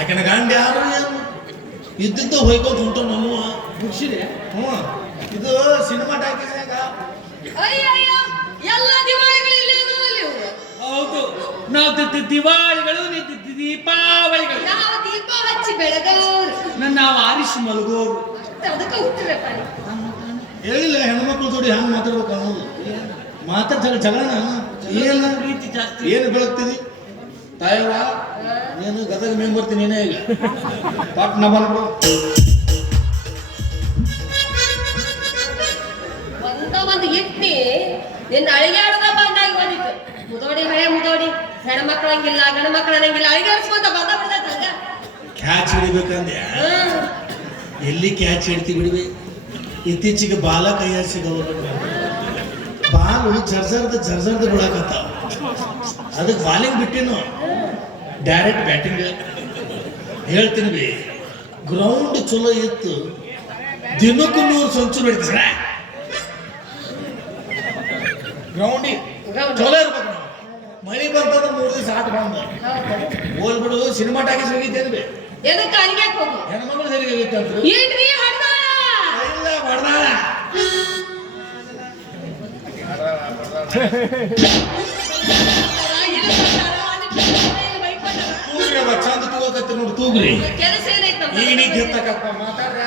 ಆಕೆನ ಗಂಡ ಯಾರು ಏನು ಇದ್ದಿದ್ದು ಹೊಯ್ಕೋತ ಉಂಟು ನಮ್ಮ ಮುಗಿಸಿದೆ. ಇದು ಸಿನಿಮಾ ಟಾಕೀಸ್ನಾಗ ಅಯ್ಯಯ್ಯೋ ಎಲ್ಲ ದಿವಾಳಿಗಳು ಇಲ್ಲಿ ಇರುವಲ್ಲಿ ಇವ್ರು. ಹೌದು, ನಾವು ದಿವಾಳಿಗಳು, ದೀಪಾವಳಿಗಳು. ನಾವು ದೀಪ ಹಚ್ಚಿ ಬೆಳಗವ್ರು, ನಾವು ಆರಿಸಿ ಮಲಗೋರು. ಅದಕ್ಕೆ ಹುಟ್ಟಿರಪ್ಪ. ಹೇಳಿಲ್ಲ ಹೆಣ್ಮಕ್ಳು ಜೋಡಿ ಹಂಗೆ ಮಾತಾಡ್ಬೇಕು ಅನ್ನೋದು. ಮಾತಾಡ್ತಾರೆ ಜಗಳನ ಏನ ಪ್ರೀತಿ ಜಾಸ್ತಿ. ಏನು ಬೆಳಗ್ತೀನಿ ತಾಯವ್ವ, ನೀನು ಗದಗ ಮೇನ್ ಬರ್ತೀನಿ ನೀನೇ ಈಗ ಪಾಟ್ನ ಬಂದ್ಬಿಡು. ಒಂದು ಇಟ್ಟಿ ನಿನ್ನ ಅಳಿಗಾಡದ ಬಂದಾಗಿ ಬಂದಿತ್ತು. ಮುದೋಡಿ ಹಳೆ ಮುದೋಡಿ, ಹೆಣ್ಮಕ್ಳು ಹಂಗಿಲ್ಲ ಗಂಡ ಮಕ್ಳು ಅನ್ನಂಗಿಲ್ಲ, ಅಳಿಗಾಡಿಸ್ಕೊಂತ ಬಂದ ಬಿಡ್ತೈತೆ ಹಂಗ. ಕ್ಯಾಚ್ ಹಿಡಿಬೇಕಂದೆ ಎಲ್ಲಿ ಕ್ಯಾಚ್ ಹಿಡ್ತಿ ಬಿಡ್ವಿ. ಇತ್ತೀಚೆಗೆ ಬಾಲ ಕೈಯಾಗ ಸಿಗಲ್ಲ, ಬಾಲು ಜರ್ಜರ್ದ ಬಿಡಾಕತ್ತಾವ. ಅದಕ್ಕೆ ಬಾಲಿಂಗ್ ಬಿಟ್ಟಿನು ಡೈರೆಕ್ಟ್ ಬ್ಯಾಟಿಂಗ್ ಹೇಳ್ತೀನಿ ಬಿ. ಗ್ರೌಂಡ್ ಚಲೋ ಇತ್ತು, ದಿನಕ್ಕೂ 100 ಸಂಚು ಹೊಡಿತ. ಗ್ರೌಂಡಿ ಚಲೋ ಇರ್ಬೇಕು. ನಾವು ಮಳಿ ಬಂತಂದ್ರೆ 3 ದಿವಸ ಆಟ ಬಂದ ಹೋಗ್ಬಿಡು. ಸಿನಿಮಾ ಟಾಕೀಸ್ ಹೋಗಿದ್ದೇನೆ, ಎದಕ್ಕೆ ಅಡಿಗೆಕ್ ಹೋಗು? ಹೆಣ್ಮಕ್ಳು ಸರಿಗೆ ಹೋಗಿತ್ತಂತ ಏನ್ರಿ ಹಣ್ಣಾಳ? ಇಲ್ಲ ಬಡ್ದಾಳ. ತೂಗ್ರಿ ಚಂದ ತಗೋಕತ್ತಿ ನೋಡಿ, ತೂಗ್ರಿ. ಕೆಲಸ ಏನೈತೆ ಈಗ ನೀ ಗೆತ್ತಕಪ್ಪ ಮಾತಾಡ್ರ.